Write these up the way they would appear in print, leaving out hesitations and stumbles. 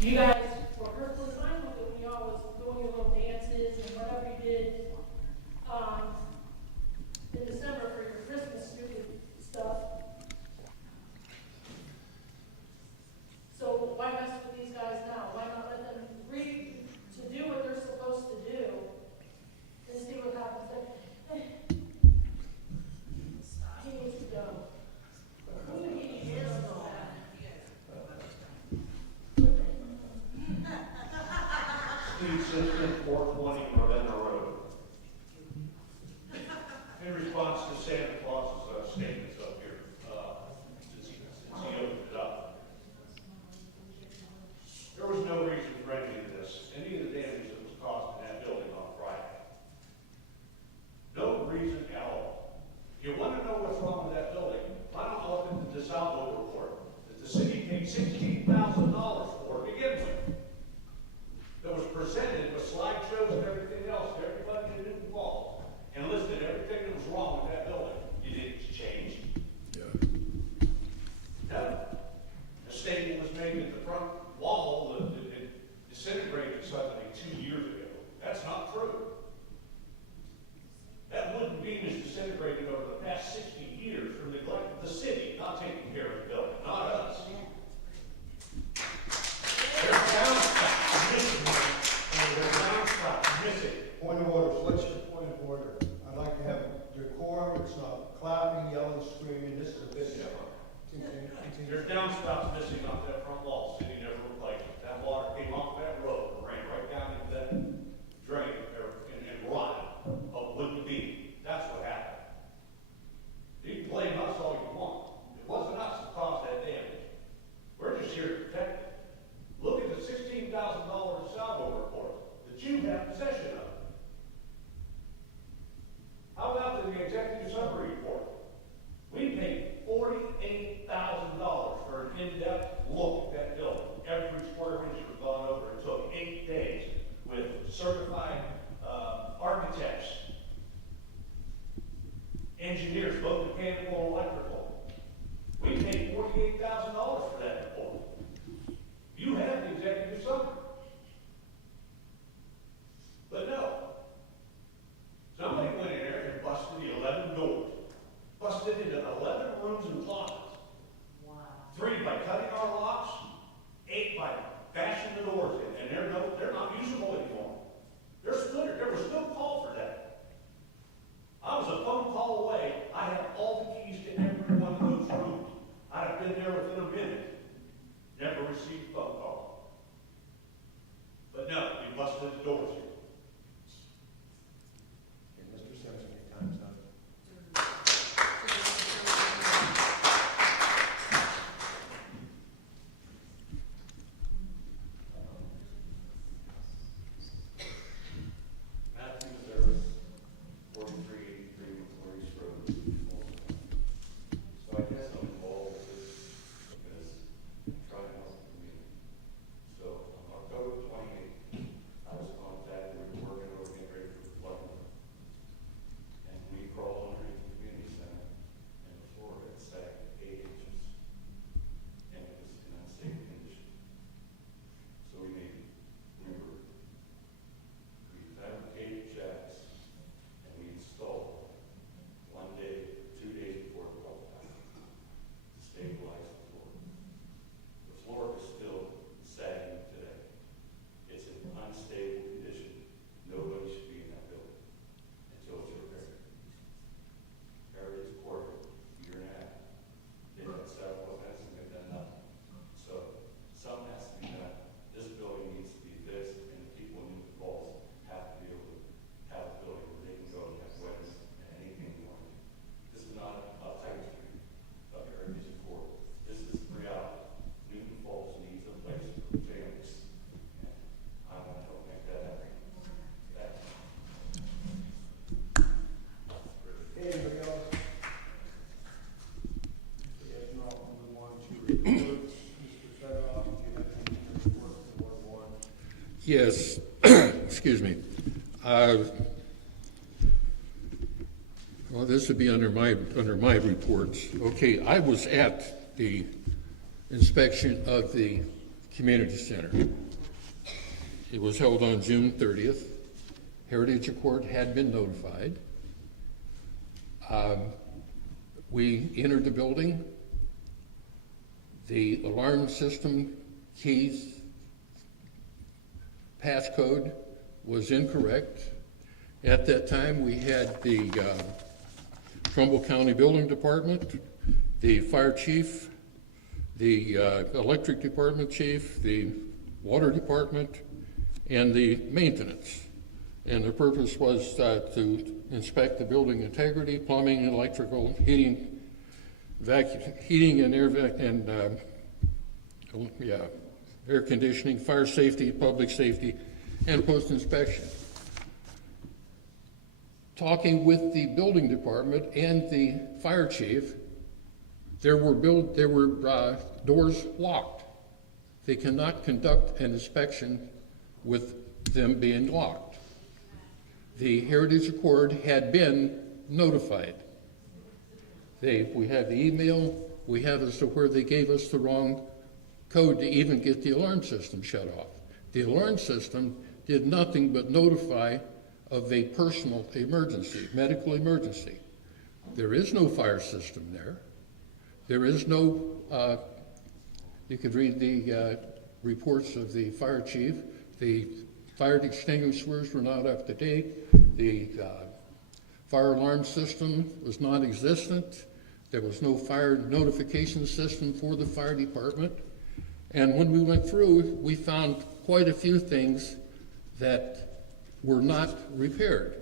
You guys were perfectly fine with it when y'all was doing your little dances and whatever you did, in December for your Christmas stupid stuff. So why mess with these guys now? Why not let them agree to do what they're supposed to do and see what happens then? He needs to go. Who did he hear about that? Steve Simpson, 420 Ravenna Road. In response to Santa Claus's statements up here, since he opened it up, there was no reason for any of this, any of the damage that was caused in that building on Friday. No reason at all. You want to know what's wrong with that building? Why don't you look at the DeSalvo report that the city paid $16,000 for to begin with? That was presented with slideshows and everything else to everybody that is involved, and listed everything that was wrong with that building. You didn't change. No. A statement was made that the front wall that it disintegrated suddenly 2 years ago. That's not true. That wooden beam has disintegrated over the past 60 years from neglect of the city, not taking care of the building, not us. There's downspouts missing, and there's downspouts missing. Point of order, what's your point of order? I'd like to have decorum, it's not clapping, yelling, screaming, this is a bit. Continue. There's downspouts missing off that front wall, city never replaced it. That water came off that road and ran right down into that drain, and rotted a wooden beam. That's what happened. You can blame us all you want. It wasn't us that caused that damage. We're just here to protect it. Look at the $16,000 salvo report that you have possession of. How about the executive summary report? We paid $48,000 for an in-depth look at that building. Every square inch was gone over. It took 8 days with certified architects, engineers, both mechanical and electrical. We paid $48,000 for that report. You have the executive summary. But no. Somebody went in there and busted the 11 doors. Busted into 11 rooms and closets. Wow. 3 by cutting our locks, 8 by bashing the doors in, and they're not usable anymore. They're splintered. There was no call for that. I was a phone call away. I had all the keys to every one of those rooms. I'd have been there within a minute. Never received a phone call. But no, we busted the doors in. Okay, Mr. Simpson, your time's up. Matthew Maderas, 4383 Maurice Road. So I guess I'm involved with this because I'm trying to help the community. So on October 28th, I was contacted, we were working over getting ready for the flood. And we crawled underneath the community center, and the floor had sagged 8 inches. And it was in unsafe condition. So we made, remember, we fabricated jacks and we installed 1 day, 2 days before the well to stabilize the floor. The floor is still sagging today. It's in unstable condition. Nobody should be in that building until it's repaired. Heritage Court, year and a half. They had several events and they've done nothing. So something has to be done. This building needs to be fixed, and the people in Newton Falls have to be able to have a building where they can go and have weddings and anything they want. This is not a type street of Heritage Court. This is reality. Newton Falls needs a place for families. And I want to help make that happen. Anybody else? If not, we'll move on to reports. Mr. Federoff, do you have anything to report from Ward 1? Yes, excuse me. Well, this would be under my reports. Okay, I was at the inspection of the Community Center. It was held on June 30th. Heritage Accord had been notified. We entered the building. The alarm system keys passcode was incorrect. At that time, we had the Trumbull County Building Department, the fire chief, the electric department chief, the water department, and the maintenance. And the purpose was to inspect the building integrity, plumbing, electrical, heating, heating and air conditioning, fire safety, public safety, and post-inspection. Talking with the building department and the fire chief, there were doors locked. They cannot conduct an inspection with them being locked. The Heritage Accord had been notified. We had the email, we have as to where they gave us the wrong code to even get the alarm system shut off. The alarm system did nothing but notify of a personal emergency, medical emergency. There is no fire system there. There is no, you could read the reports of the fire chief. The fire extinguishers were not up to date. The fire alarm system was non-existent. There was no fire notification system for the fire department. And when we went through, we found quite a few things that were not repaired.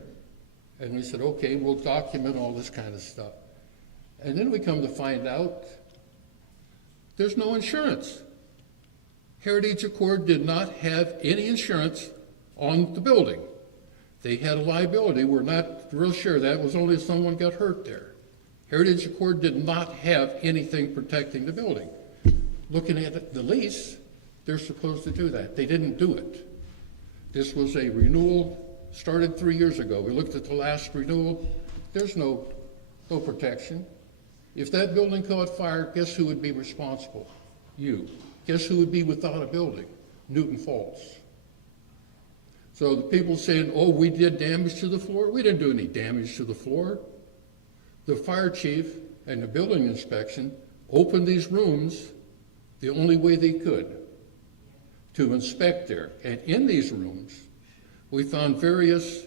And we said, okay, we'll document all this kind of stuff. And then we come to find out there's no insurance. Heritage Accord did not have any insurance on the building. They had a liability. We're not real sure. That was only if someone got hurt there. Heritage Accord did not have anything protecting the building. Looking at the lease, they're supposed to do that. They didn't do it. This was a renewal, started 3 years ago. We looked at the last renewal. There's no protection. If that building caught fire, guess who would be responsible? You. Guess who would be without a building? Newton Falls. So the people saying, oh, we did damage to the floor. We didn't do any damage to the floor. The fire chief and the building inspection opened these rooms the only way they could to inspect there. And in these rooms, we found various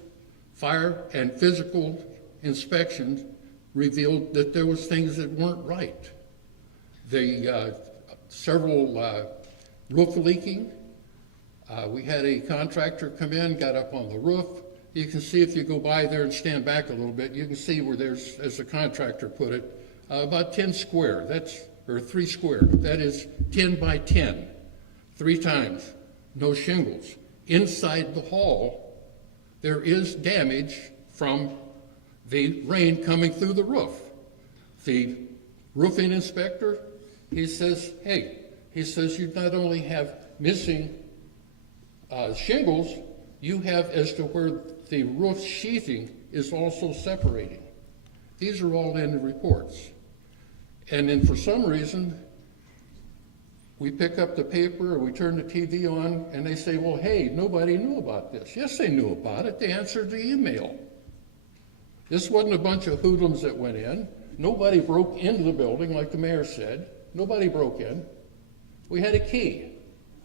fire and physical inspections revealed that there was things that weren't right. Several roof leaking. We had a contractor come in, got up on the roof. You can see if you go by there and stand back a little bit, you can see where there's, as the contractor put it, about 10 square. Or 3 square. That is 10 by 10, 3 times. No shingles. Inside the hall, there is damage from the rain coming through the roof. The roofing inspector, he says, hey, you not only have missing shingles, you have as to where the roof sheathing is also separating. These are all in the reports. And then for some reason, we pick up the paper or we turn the TV on and they say, well, hey, nobody knew about this. Yes, they knew about it. They answered the email. This wasn't a bunch of hoodlums that went in. Nobody broke into the building like the mayor said. Nobody broke in. We had a key.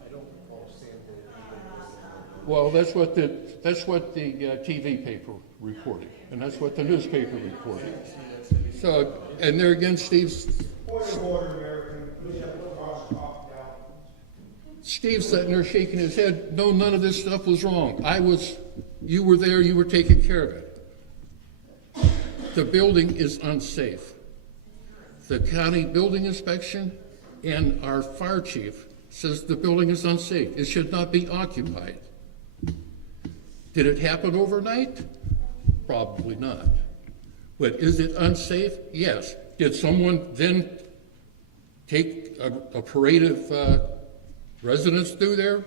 I don't understand that. Well, that's what the TV paper reported, and that's what the newspaper reported. So, and there again, Steve's. Point of order, American. Please have the cross-talk down. Steve's sitting there shaking his head. No, none of this stuff was wrong. You were there, you were taking care of it. The building is unsafe. The county building inspection and our fire chief says the building is unsafe. It should not be occupied. Did it happen overnight? Probably not. But is it unsafe? Yes. Did someone then take a parade of residents through there?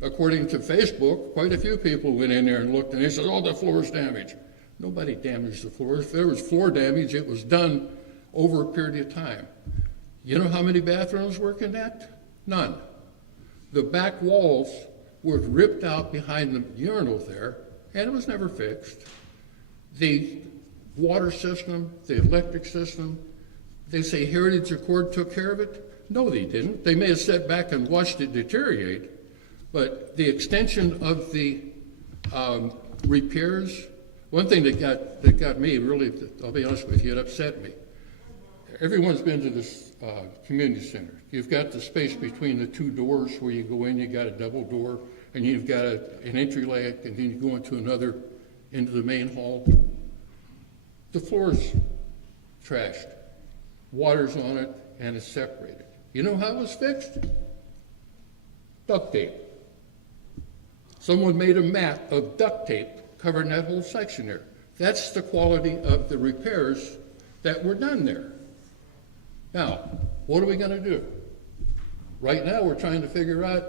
According to Facebook, quite a few people went in there and looked, and they said, oh, the floor is damaged. Nobody damaged the floor. If there was floor damage, it was done over a period of time. You know how many bathrooms work in that? None. The back walls were ripped out behind the urinal there, and it was never fixed. The water system, the electric system, they say Heritage Accord took care of it. No, they didn't. They may have sat back and watched it deteriorate, but the extension of the repairs, one thing that got me really, I'll be honest with you, it upset me. Everyone's been to this community center. You've got the space between the two doors where you go in, you got a double door, and you've got an entry leg, and then you go into the main hall. The floor's trashed, water's on it, and it's separated. You know how it was fixed? Duct tape. Someone made a mat of duct tape covering that whole section there. That's the quality of the repairs that were done there. Now, what are we going to do? Right now, we're trying to figure out,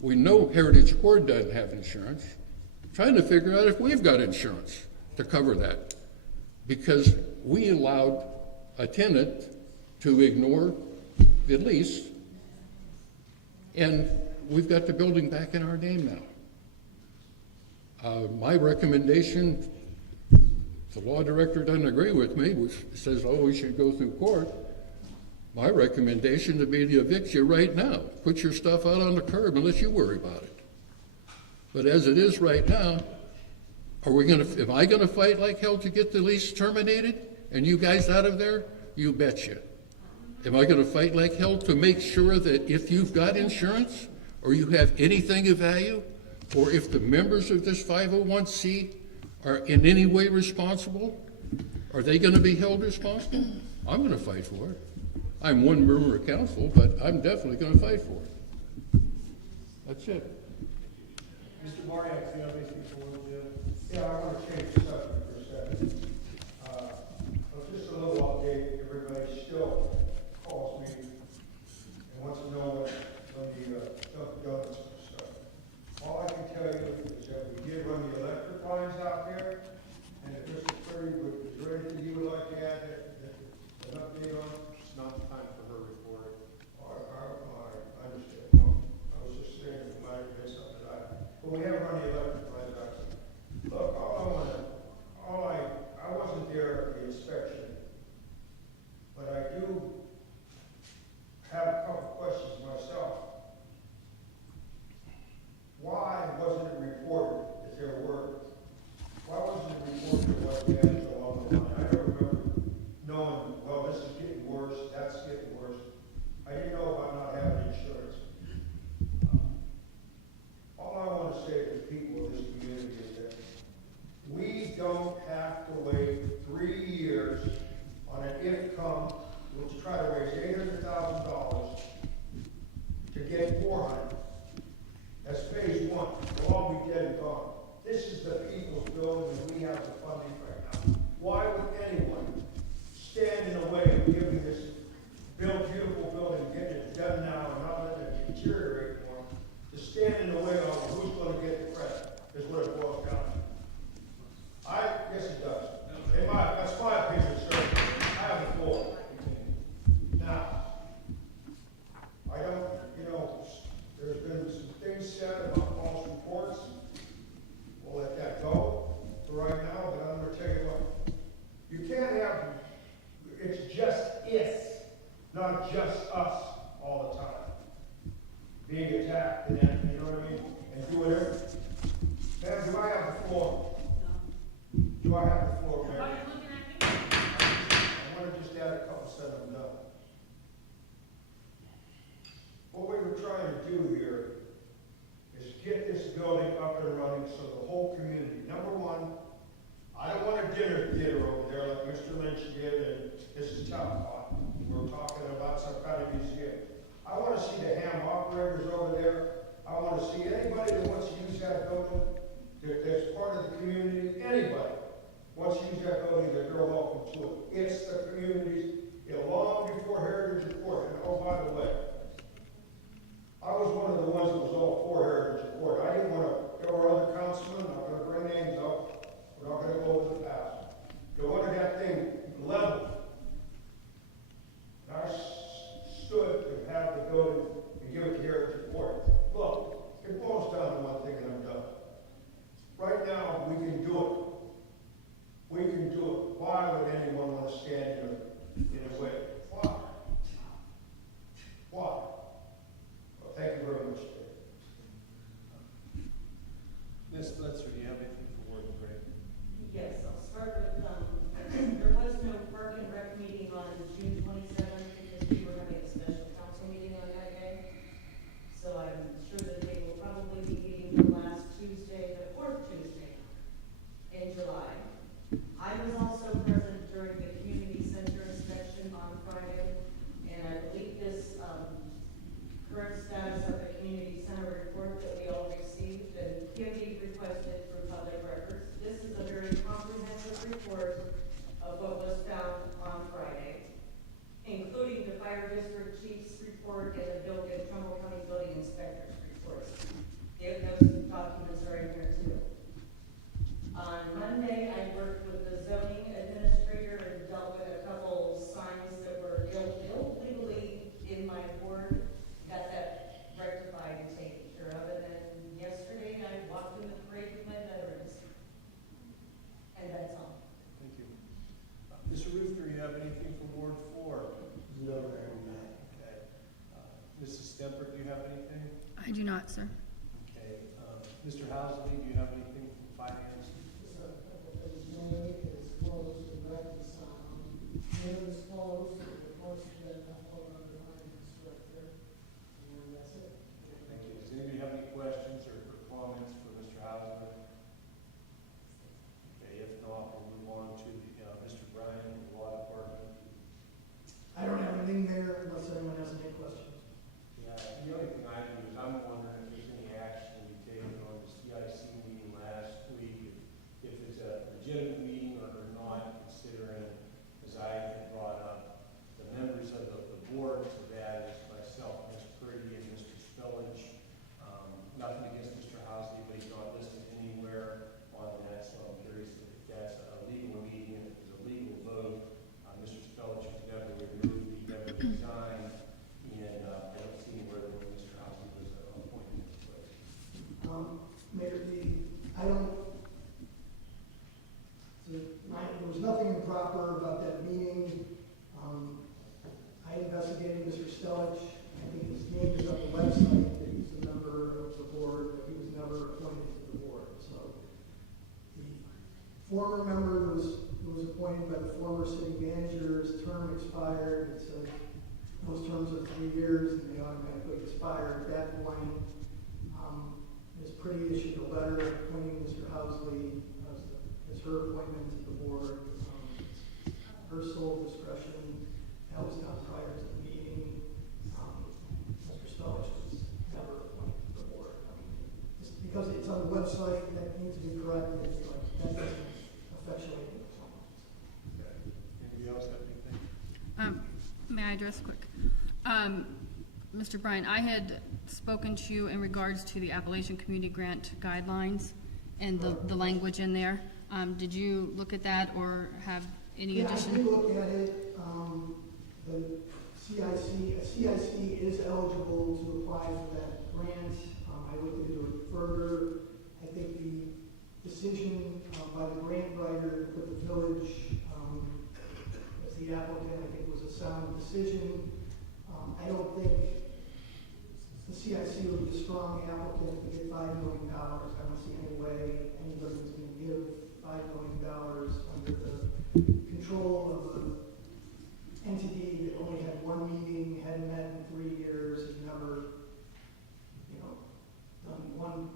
we know Heritage Accord doesn't have insurance, trying to figure out if we've got insurance to cover that. Because we allowed a tenant to ignore the lease, and we've got the building back in our name now. My recommendation, the law director doesn't agree with me, which says, oh, we should go through court. My recommendation would be to evict you right now. Put your stuff out on the curb and let you worry about it. But as it is right now, am I gonna fight like hell to get the lease terminated and you guys out of there? You betcha. Am I gonna fight like hell to make sure that if you've got insurance or you have anything of value, or if the members of this 501c are in any way responsible, are they gonna be held responsible? I'm gonna fight for it. I'm one member of council, but I'm definitely gonna fight for it. That's it. Mr. Mariak, do you have anything you want to do? Yeah, I want to change the subject for a second. Just a little update, everybody still calls me and wants to know when the Dunkin' Donuts and stuff. All I can tell you is that we did run the electric lines out there, and if Mr. Curry, is there anything you would like to add an update on? It's not the time for her report. I understand. I was just saying, it might have been something but we have run the electric lines out there. Look, I wasn't there at the inspection, but I do have a couple questions myself. Why wasn't it reported that there were, why wasn't it reported there was damage along the line? I never remember knowing, well, this is getting worse, that's getting worse. I didn't know about not having insurance. All I want to say to the people of this community is that we don't have to wait 3 years on an if-come, we'll try to raise $800,000 to get 400. That's phase one. We'll all be dead and gone. This is the people's building and we have the funding right now. Why would anyone stand in the way of giving this beautiful building, getting it done now and not letting it deteriorate more, to stand in the way of who's going to get the credit, is what it boils down to. Yes, it does. That's my opinion, sir. I have the floor. Now, I don't, there's been some things said about false reports. We'll let that go for right now, but I'm going to tell you what. You can't have, it's just if, not just us all the time, being attacked and then, you know what I mean, and doing everything. Ma'am, do I have the floor? Do I have the floor, ma'am? Are you looking at me? I want to just add a couple sentences up. What we were trying to do here is get this building up and running so the whole community, number one, I don't want a dinner theater over there like Mr. Lynch did, and this is tough. We're talking about some kind of museum. I want to see the ham operators over there. I want to see anybody that wants to use that building, that's part of the community, anybody wants to use that building, that they're welcome to it. It's the community's, long before Heritage Accord. And oh, by the way, I was one of the ones that was all for Heritage Accord. I didn't want to, there were other councilmen, I'm not going to bring names up, we're not going to go over the past. They wanted that thing leveled. And I stood to have the building and give it to Heritage Accord. community center report that we all received and Kimby requested for public records. This is a very comprehensive report of what was found on Friday, including the fire district chief's report and the Trumbull County Building Inspector's report. Those documents are in here too. On Monday, I worked with the zoning administrator and dealt with a couple signs that were illegally in my ward. Got that rectified and taken care of. And then yesterday, I walked in the parade with my veterans. And that's all. Thank you. Mr. Rooster, you have anything from Ward 4? No, Okay. Mrs. Stemper, do you have anything? I do not, sir. Okay. Mr. Housley, do you have anything from Finance? Just a couple of things. May is closed, the rec is, May is closed, the course of that, hold on the line, is right there. And that's it. Thank you. Does anybody have any questions or comments for Mr. Housley? Okay, if not, we'll move on to Mr. Bryan, the Law Department. I don't have anything there unless anyone has any questions. Yeah, the only thing I do is I'm wondering if there's any action to be taken on the CIC meeting last week, if it's a legitimate meeting or not, considering, as I had brought up, the members of the board to that is myself, Ms. Purdy, and Mr. Spillage. Nothing against Mr. Housley, but he's not listed anywhere on that, so I'm curious if that's a legal meeting, and if it's a legal vote. Mr. Spillage was never removed, he never resigned, and I don't see anywhere where Mr. Housley was appointed. Mayor, there was nothing improper about that meeting. I investigated Mr. Stellich. I think his name is on the website, that he's a member of the board, but he was never appointed to the board. So the former member who was appointed by the former city manager's term expired. It said those terms are 3 years and they automatically expire. At that point, Ms. Pretty issued a letter appointing Mr. Housley as her appointment to the board. Her sole discretion. That was done prior to the meeting. Mr. Spellich was never appointed to the board. Just because it's on the website, that needs to be corrected. That doesn't effectuate the appointment. Okay. Anybody else have anything? May I address quick? Mr. Bryan, I had spoken to you in regards to the Appalachian Community Grant guidelines and the language in there. Did you look at that or have any Yeah, I addition? did look at it. The CIC is eligible to apply for that grant. I looked into it further. I think the decision by the grant writer to put the village as the applicant, I think was a sound decision. I don't think the CIC would be a strong applicant to get $5 million. I don't see any way anybody was going to give $5 million under the control of an entity that only had one meeting, hadn't met in 3 years, had never, done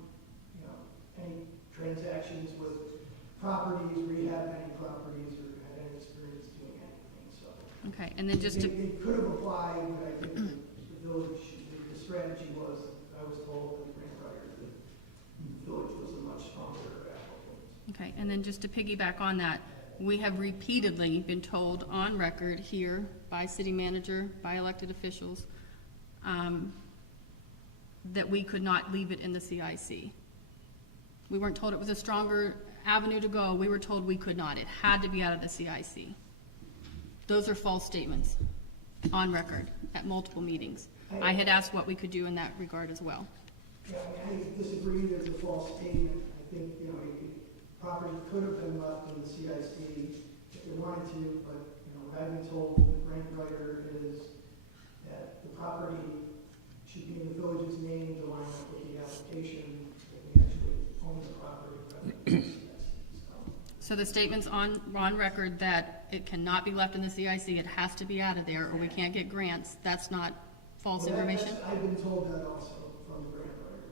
any transactions with properties, rehab any properties, or had any experience doing anything. So Okay, and then just to, it could have applied, but I think the village, the strategy was, I was told by the grant writer that the village was a much stronger applicant. okay, and then just to piggyback on that, we have repeatedly been told on record here by city manager, by elected officials, that we could not leave it in the CIC. We weren't told it was a stronger avenue to go. We were told we could not. It had to be out of the CIC. Those are false statements on record at multiple meetings. I had asked what we could do in that regard as well. Yeah, I disagree. There's a false statement. I think, property could have been left in the CIC if they wanted to, but, what I've been told from the grant writer is that the property should be in the village's name to line up with the application, that we actually own the property rather than the CIC. So the statement's on record that it cannot be left in the CIC, it has to be out of there, or we can't get grants. That's not false Well, information? I've been told that also from the grant writer.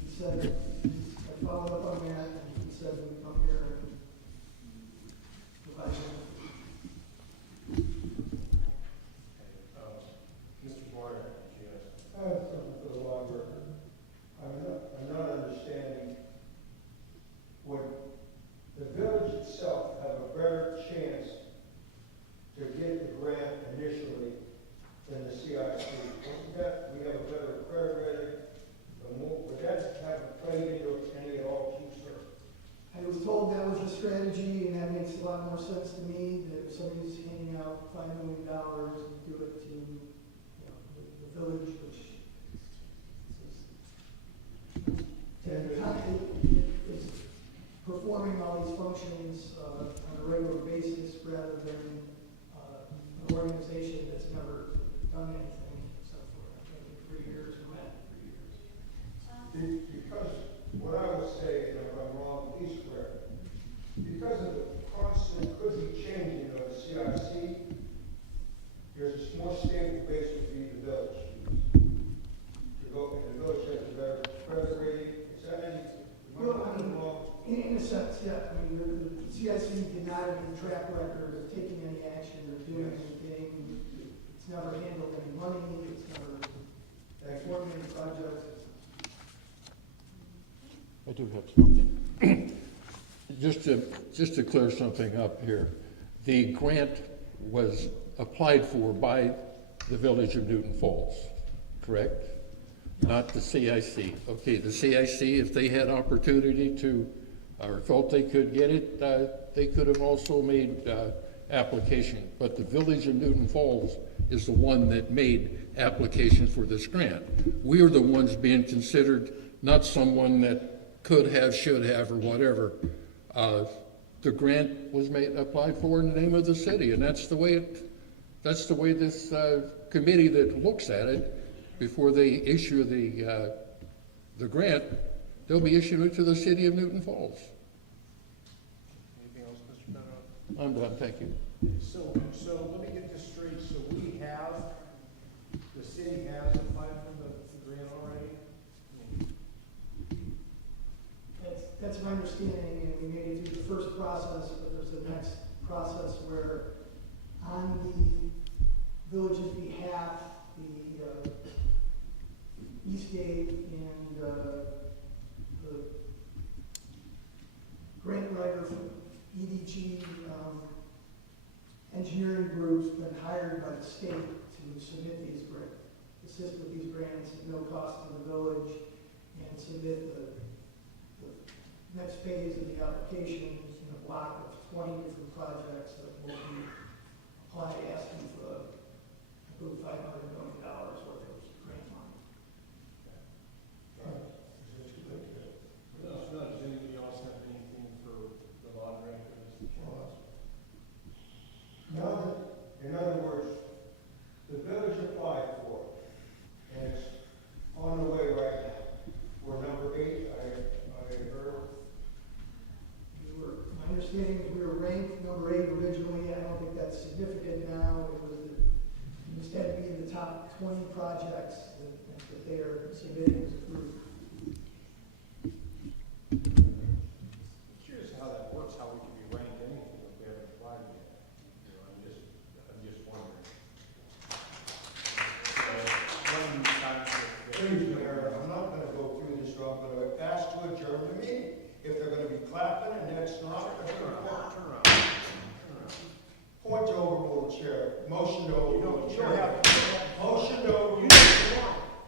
He said, I followed up on that, and he said, when we come here and provide you. Mr. Warner, yes. I have something for the law taking any action or doing anything. It's never handled any money, it's never performed any projects. I do have something. Just to clear something up here, the grant was applied for by the Village of Newton Falls, correct? Not the CIC. Okay, the CIC, if they had opportunity to, or felt they could get it, they could have also made application. But the Village of Newton Falls is the one that made application for this grant. We are the ones being considered, not someone that could have, should have, or whatever. The grant was applied for in the name of the city, and that's the way this committee that looks at it, before they issue the grant, they'll be issuing it to the city of Newton Falls. Anything else, Mr. Benoit? I'm done, thank you. So let me get this straight, so the city has applied for the grant already? That's my understanding, and we made it through the first process, but there's the next process where on the village's behalf, the Eastgate and the grant writer from EDG engineering group's been hired by the state to submit these grants, assist with these grants at no cost to the village, and submit the next phase of the application in a block of 20 different projects that will be applied, asking for, I believe, $500 million worth of grant money. No, does anybody else have anything for the law director, Mr. Chairman? No, in other words, the village applied for it, and it's on the way right now. We're number 8, I heard. My understanding is we were ranked number 8 originally. I don't think that's significant now. It was instead to be in the top 20 projects that they are submitting as a group. Curious how that works, how we can be ranked anything if we haven't applied yet. I'm just wondering. One of these times Please, Mayor, I'm not gonna go through this, I'm gonna ask to adjourn the meeting. If they're gonna be clapping and that's not, they're gonna clap. Turn around. Point to overrule chair, motion to overrule You don't have chair. to. Motion to overrule.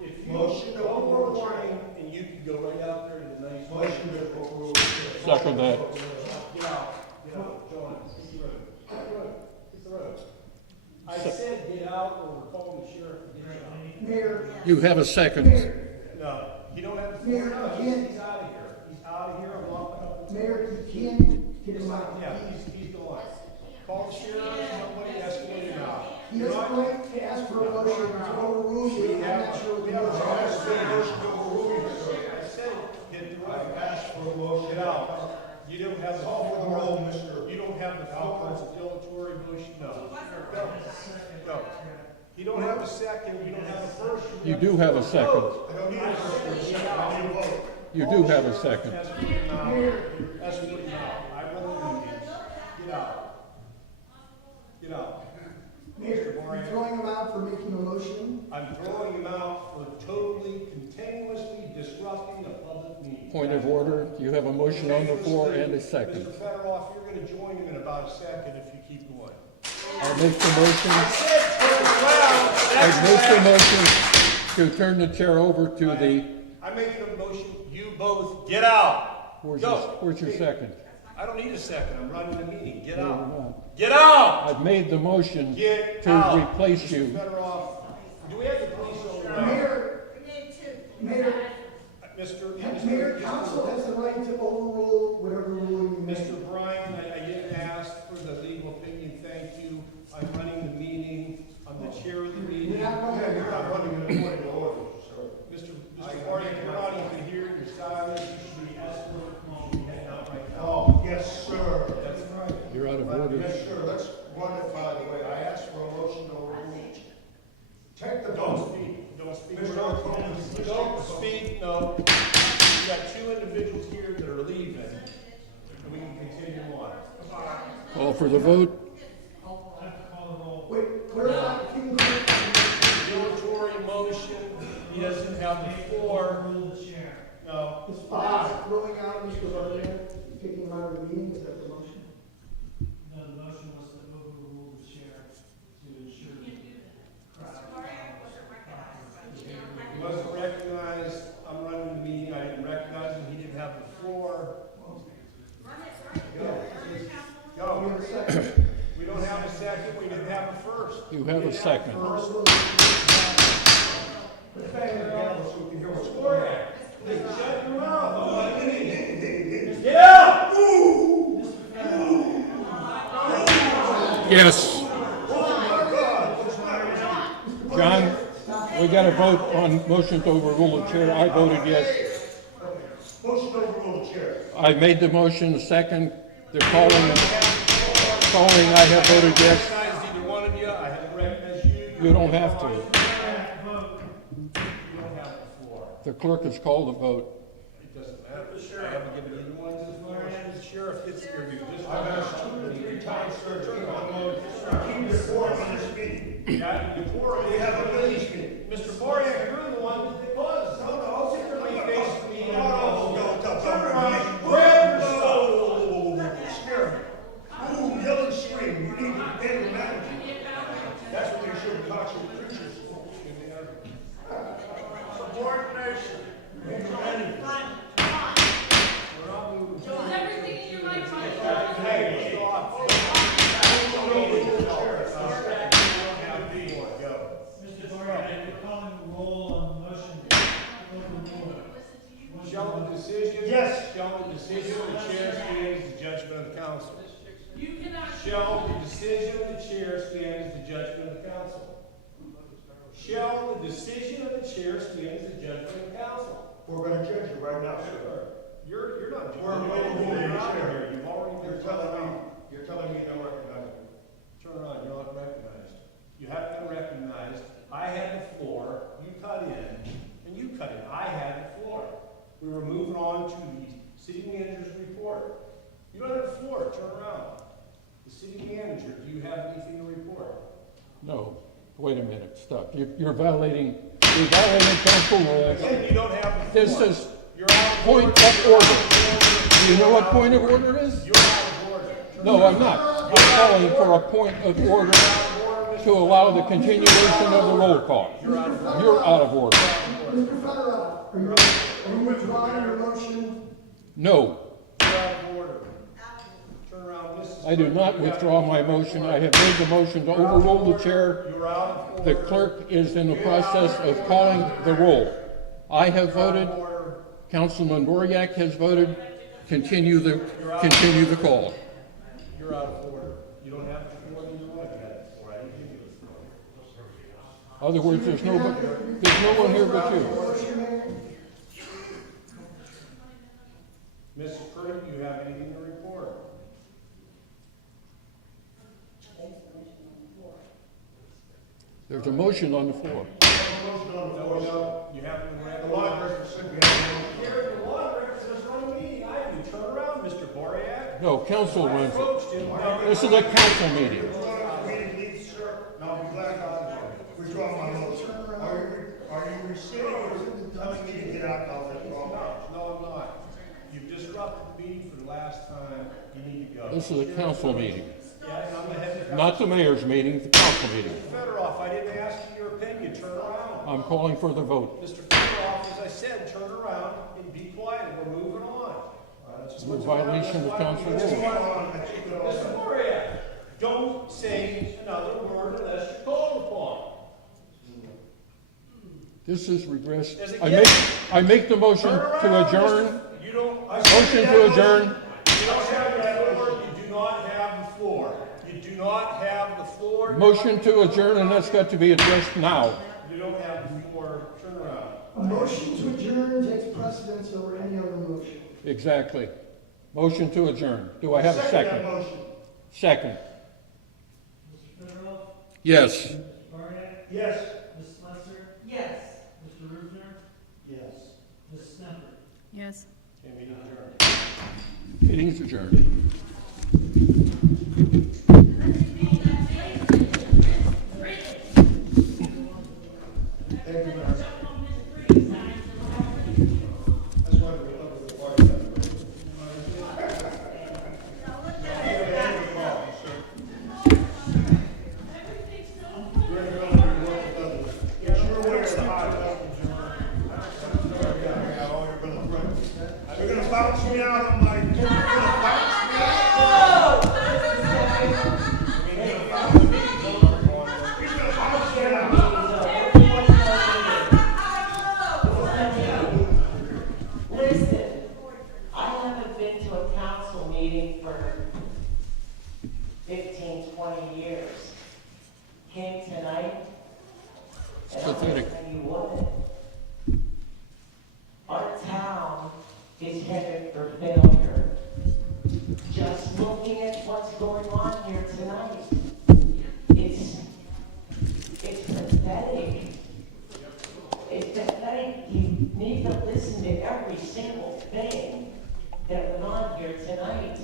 If you, Motion to one more overrule. warning, and you can go right out there to the nice. Motion to overrule chair. Second that. Get out, John, hit the road. Hit the road. I said get out, or we're calling the sheriff to get you out. Mayor, You have a second. No, you don't have to. Mayor, No, again. he's out of here. He's out of here, I'm locking up. Mayor, you can't get him out. Yeah, he's gone. Call the sheriff, somebody escalate him out. He has a right to ask for a motion to overrule you. I'm not sure what the motion I is. asked for a motion to overrule you, sir. I said, get the I right. asked for a motion. Get out. You don't have the. Call for the roll, Mr. You don't have the dilatory motion, no. No. You don't have a second, you don't have a first. You do have a second. I don't need a first. I need a vote. You do have a second. Escalate him out. Escalate him out. I won't do this. Get out. Get out. Mayor, you're throwing him out for making a motion. I'm throwing him out for totally, continuously disrupting a public meeting. Point of order, you have a motion on the floor and a second. Mr. Federoff, you're gonna join him in about a second if you keep going. I make the motion, I said turn around. I make the motion to turn the chair over to the, I'm making a motion, you both get out. where's Go. your second? I don't need a second, I'm running the meeting, get No, you're out. not. Get out! I've made the motion Get to out. replace you. Mr. Federoff, do we have the police over there? Mayor, Mr. Mayor, council has the right to overrule whatever ruling you make. Mr. Bryan, I didn't ask for the legal opinion, thank you. I'm running the meeting, I'm the chair of the meeting. You're not running. You're not running an point of order, sir. Mr. Barney, you're not even here, you're silent, you should be escorted, you should be heading out right now. Oh, yes, sir. That's right. You're out of order. Yes, sir. Let's run it by the way. I asked for a motion to overrule. Take the Don't vote. speak, don't speak. Mr. O'Connor. Don't speak, no. We got two individuals here that are leaving, and we can continue on. Call for the vote. should have the floor. No. Is throwing out Mr. Barnett, kicking him out of the meeting, is that the motion? No, the motion was to overrule the chair to ensure that He wasn't recognized. I'm running the meeting. I didn't recognize him. He didn't have the floor. Go. We have a second. We don't have a second. We didn't have a first. You have a second. First. Put it back in the gavel so we can hear what's going on. Shut your mouth. Get out! Yes. John, we got to vote on motion to overrule the chair. I voted yes. Motion to overrule the chair. I made the motion, the second. They're calling, I have voted yes. Recognized either one of you. I haven't recognized you. You don't have to. You don't have the floor. The clerk has called the vote. It doesn't matter. I haven't given either one to the floor. The sheriff gets to review this. I've asked 2 or 3 times, sir, to keep the quorum on this meeting. Yeah, the floor. We have a business meeting. Mr. Boriak, you're the one that caused. No, I'll sit there like Face this. me. Turn around. Grab your Scare me. Ooh, yell and scream. You need to pay the manager. That's what they should have taught you preachers. Subordination. Is everything in your life right? Hey, stop. Mr. Barnett, you're calling the roll on the motion to overrule. Shall the decision? Yes. Shall the decision of the chair stand as the judgment of the council? You cannot. Shall the decision of the chair stand as the judgment of the council? Shall the decision of the chair stand as the judgment of the council? We're gonna judge you right now, sir. You're not. We're overruling the chair. You've already You're telling me you don't recognize me. Turn around, you're not recognized. You haven't been recognized. I had the floor, you cut in, and you cut in. I had the floor. We were moving on to the city manager's report. You don't have the floor, turn around. The city manager, do you have anything to report? No, wait a minute, stop. You're violating council rules. Again, you don't have the This floor. is You're out of point of order. Do you know what point of order is? You're out of order. No, I'm not. I'm calling for a point of order to allow the continuation of the roll call. You're out of order. Mr. Federoff, are you withdrawing your motion? No, You're out of order. Turn around, this is. I do not withdraw my motion. I have made the motion to overrule the chair. You're out of The order. clerk is in the process of calling the roll. I have voted. Order. Councilman Boriak has voted. Continue the call. You're out of order. You don't have the floor, you don't have the floor. I didn't give you the floor. Other words, there's no one here but you. Mrs. Pruitt, do you have anything to report? There's a motion on the floor. Motion on the No, floor, sir. no, you haven't been The recognized. law director said we have Here, the law director says run a meeting. I have you turn around, Mr. Boriak. No, council I runs it. approached him. This is a council meeting. meeting leads, sir. Now, I'll be glad to withdraw my motion. Are you rescinding or telling me to get out of this wrong? No, I'm not. You've disrupted the meeting for the last time. You need to go. This is a council meeting, Yeah, and I'm the head of the not the mayor's meeting, the council meeting. Federoff, I didn't ask you your opinion. Turn around. I'm calling for the vote. Mr. Federoff, as I said, turn around and be quiet. We're moving on. It's a violation of council rules. Mr. Boriak, don't say another word unless you're called upon. This is regress. I make the motion Turn around, to adjourn. You don't. Motion to adjourn. You don't have the floor. You do not have the floor. You do not have the floor. Motion to adjourn, and that's got to be addressed now. You don't have the floor. Turn around. A motion to adjourn takes precedence over any other motion. Exactly. Motion to adjourn. Do I have a second? Second. Mr. Federoff, Yes. Mr. Barnett, Yes. Ms. Lesser, Yes. Mr. Rubner, Yes. Ms. Sniper. Yes. Okay, meeting adjourned. Meeting's adjourned. Thank you, Mayor. to every single thing that went on here tonight.